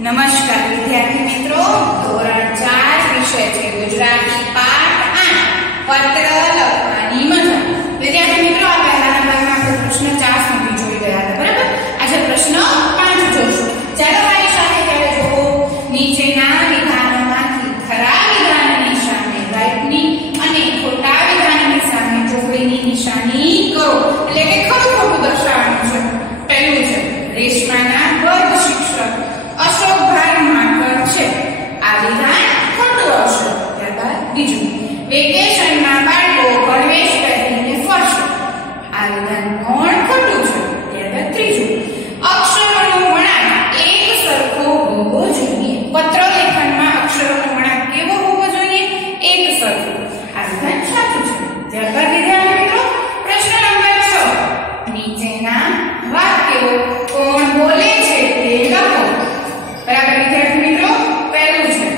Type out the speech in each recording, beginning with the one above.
નમસ્કાર વિદ્યાર્થી મિત્રો, ધોરણ 4 વિષય છે ગુજરાતી પાઠ 8 પત્ર લખવાની મજા. વિદ્યાર્થી મિત્રો, આ પહેલાના ભાગમાં આપણે પ્રશ્ન 4 સુધી જોઈ ગયા હતા, બરાબર? આજે પ્રશ્ન 5 જોઈશું. ચાલો મારી સાથે ત્યારે જુઓ. નીચેના વિધાનોમાંથી ખરા વિધાનની સામે રાઈટની અને ખોટા વિધાનની સામે ચોકડીની નિશાની કરો. એટલે કે ખરું ખોટું દર્શાવવાનું છે. પહેલું છે રેશમાના વર્ગ શિક્ષક અશોકભાઈ માકર છે. આ વિધાન ખોટું આવશે. ત્યારબાદ બીજું, વેકેશનમાં બાળકો ગણવેશ પહેરીને ફરશે. આ વિધાન પણ ખોટું છે. ત્યારબાદ ત્રીજું, અક્ષરોનો વળાંક એક સરખો હોવો જોઈએ. પત્ર લેખનમાં અક્ષરોનો વળાંક કેવો હોવો જોઈએ? એક સરખો. આ વિધાન સાચું છે. ત્યારબાદ વિદ્યાર્થી મિત્રો, પ્રશ્ન નંબર 6, નીચેના વાક્યો કોણ બોલે છે તે લખો. બરાબર વિદ્યાર્થી મિત્રો, પહેલું છે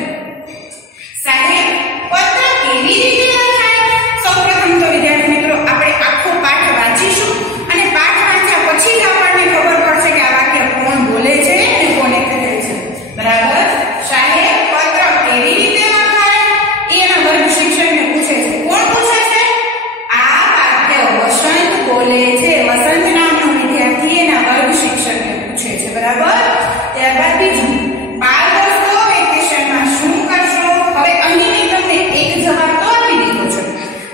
સાહેબ પત્ર કેવી રીતે લખાય? સૌપ્રથમ તો વિદ્યાર્થી મિત્રો આપણે આખો પાઠ વાંચીશું અને પાઠ વાંચ્યા પછી જ આપણને ખબર પડશે કે આ વાક્ય કોણ બોલે છે અને કોને કહે છે. બરાબર? સાહેબ પત્ર કેવી રીતે લખાય એ એના વર્ગ શિક્ષકને પૂછે છે. કોણ પૂછે છે? આ વાક્ય વસંત બોલે છે. વસંત નામનો વિદ્યાર્થી એના વર્ગ શિક્ષકને પૂછે છે. બરાબર? ત્યારબાદ બીજું, બાળ દોસ્તો વેકેશનમાં શું કરશો? હવે અહીં મેં તમને એક જવાબ તો આપી દીધો છે.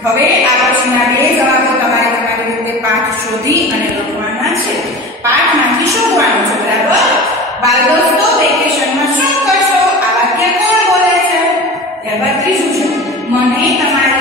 હવે આ પછીના બે જવાબો તમારે તમારી રીતે પાઠ શોધી અને લખવાના છે. પાઠમાંથી શોધવાનું છે. બરાબર? બાળ દોસ્તો વેકેશનમાં શું કરશો? આ વાક્ય કોણ બોલે છે? ત્યારબાદ ત્રીજું છે, મને તમારા